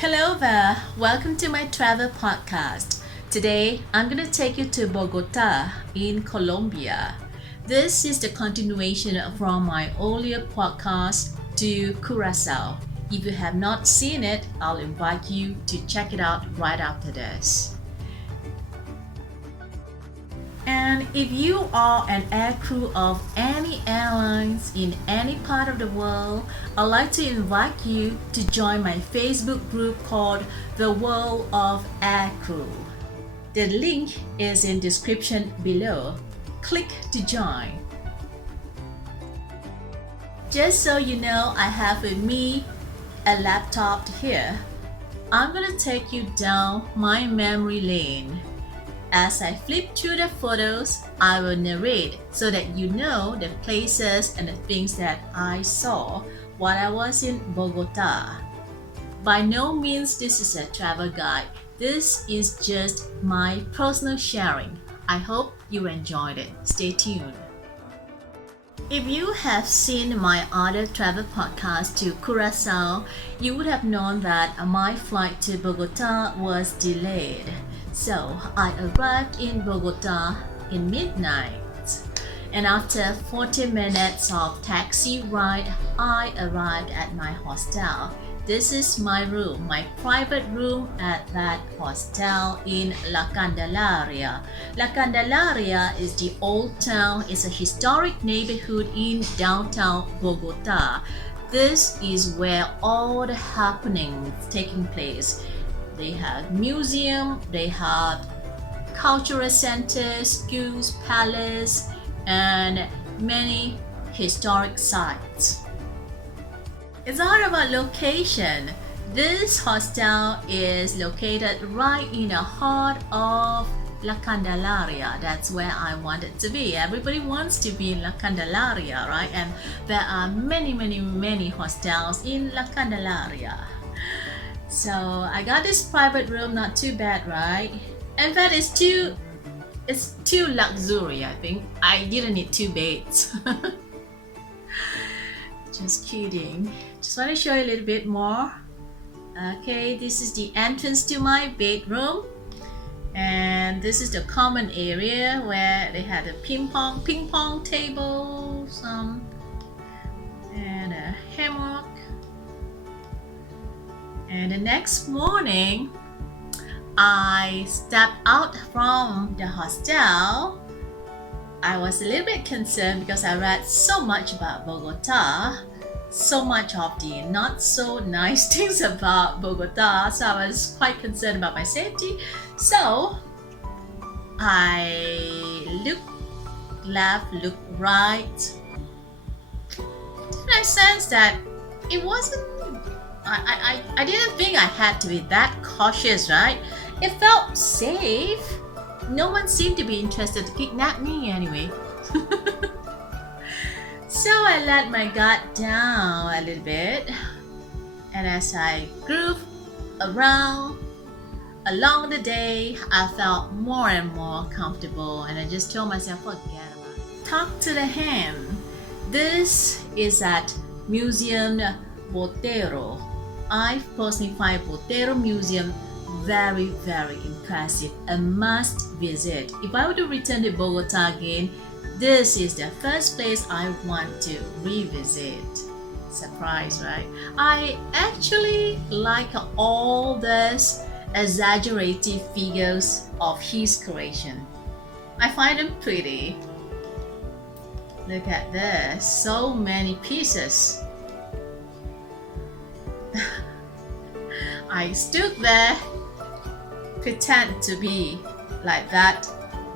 Hello there, welcome to my travel podcast. Today I'm going to take you to Bogota in Colombia. This is the continuation from my earlier podcast to Curacao. If you have not seen it, I'll invite you to check it out right after this. And if you are an aircrew of any airlines in any part of the world, I'd like to invite you to join my Facebook group called The World of Aircrew. The link is in description below. Click to join. Just so you know, I have with me a laptop here. I'm going to take you down my memory lane. As I flip through the photos, I will narrate so that you know the places and the things that I saw while I was in Bogota. By no means this is a travel guide. This is just my personal sharing. I hope you enjoyed it. Stay tuned. If you have seen my other travel podcast to Curacao, you would have known that my flight to Bogota was delayed. So I arrived in Bogota in midnight, and after 40 minutes of taxi ride, I arrived at my hostel. This is my room, my private room at that hostel in La Candelaria. La Candelaria is the old town, it's a historic neighborhood in downtown Bogota. This is where all the happenings taking place. They have museum, they have cultural centers, schools, palace, and many historic sites. It's all about location. This hostel is located right in the heart of La Candelaria. That's where I wanted to be. Everybody wants to be in La Candelaria, right? And there are many hostels in La Candelaria. So I got this private room, not too bad, right? In fact, it's too luxury, I think. I didn't need two beds. Just kidding. Just want to show you a little bit more. Okay, this is the entrance to my bedroom. And this is the common area where they had a ping pong table, and a hammock. And the next morning, I stepped out from the hostel. I was a little bit concerned because I read so much about Bogota, so much of the not so nice things about Bogota, so I was quite concerned about my safety. So I looked left, looked right, and I sensed that it wasn't I didn't think I had to be that cautious, right? It felt safe. No one seemed to be interested to kidnap me anyway. So I let my guard down a little bit, and as I grooved around along the day, I felt more and more comfortable, and I just told myself, forget about it. Talk to the hand. This is at Museum Botero. I personally find Botero Museum very impressive. A must visit. If I were to return to Bogota again, this is the first place I want to revisit. Surprise, right? I actually like all these exaggerated figures of his creation. I find them pretty. Look at this, so many pieces. I stood there, pretend to be like that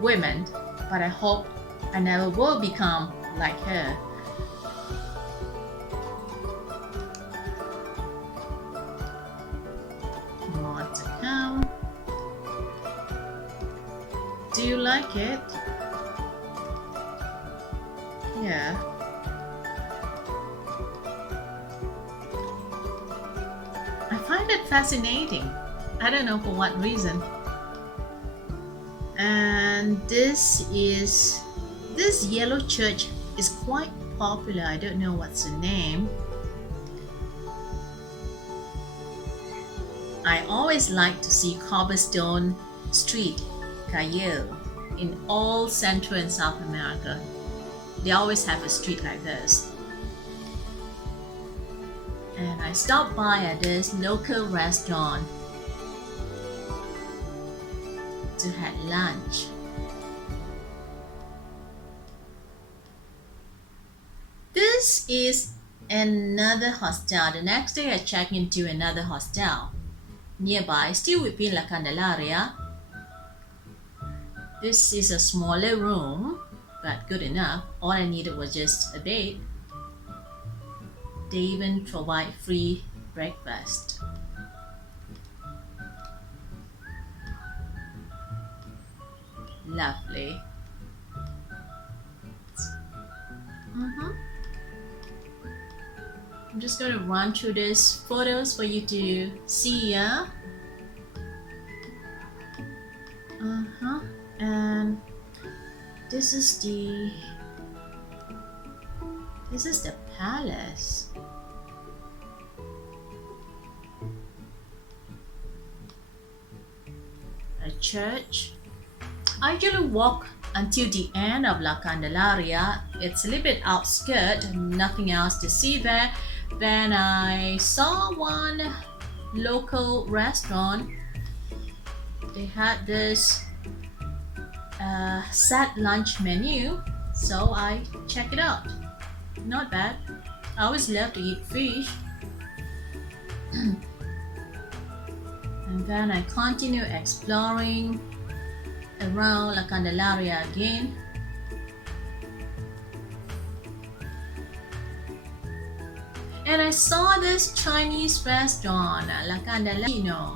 woman, but I hope I never will become like her. More to come. Do you like it? Yeah. I find it fascinating. I don't know for what reason. And this yellow church is quite popular. I don't know what's the name. I always like to see cobblestone street, calle, in all Central and South America. They always have a street like this. And I stopped by at this local restaurant to have lunch. This is another hostel. The next day I checked into another hostel nearby, still within La Candelaria. This is a smaller room, but good enough. All I needed was just a bed. They even provide free breakfast. Lovely. I'm just going to run through these photos for you to see, yeah? And this is the palace. A church. I usually walk until the end of La Candelaria. It's a little bit outskirt, nothing else to see there. Then I saw one local restaurant. They had this set lunch menu, so I checked it out. Not bad. I always love to eat fish. And then I continue exploring around La Candelaria again. And I saw this Chinese restaurant, La Candelaria.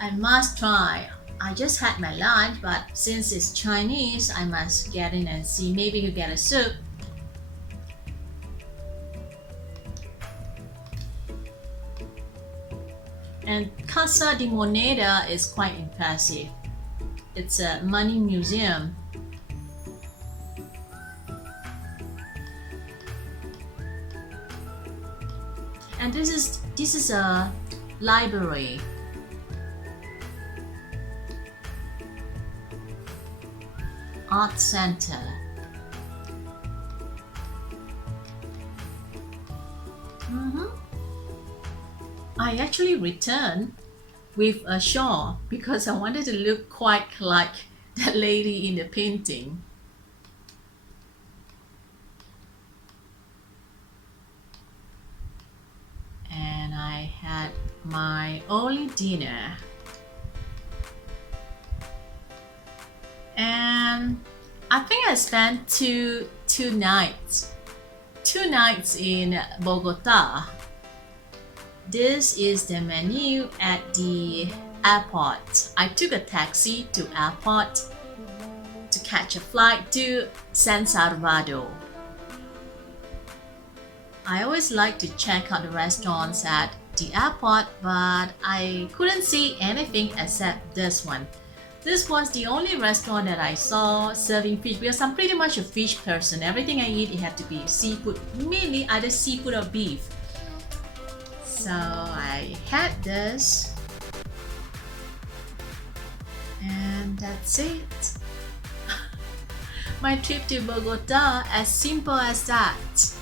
I must try. I just had my lunch, but since it's Chinese, I must get in and see. Maybe you get a soup. And Casa de Moneda is quite impressive. It's a money museum. And this is a library. Art center. I actually returned with a shawl because I wanted to look quite like that lady in the painting. And I had my only dinner. And I think I spent two nights in Bogota. This is the menu at the airport. I took a taxi to airport to catch a flight to San Salvador. I always like to check out the restaurants at the airport, but I couldn't see anything except this one. This was the only restaurant that I saw serving fish because I'm pretty much a fish person. Everything I eat, it had to be seafood, mainly either seafood or beef. So I had this, and that's it. My trip to Bogota, as simple as that.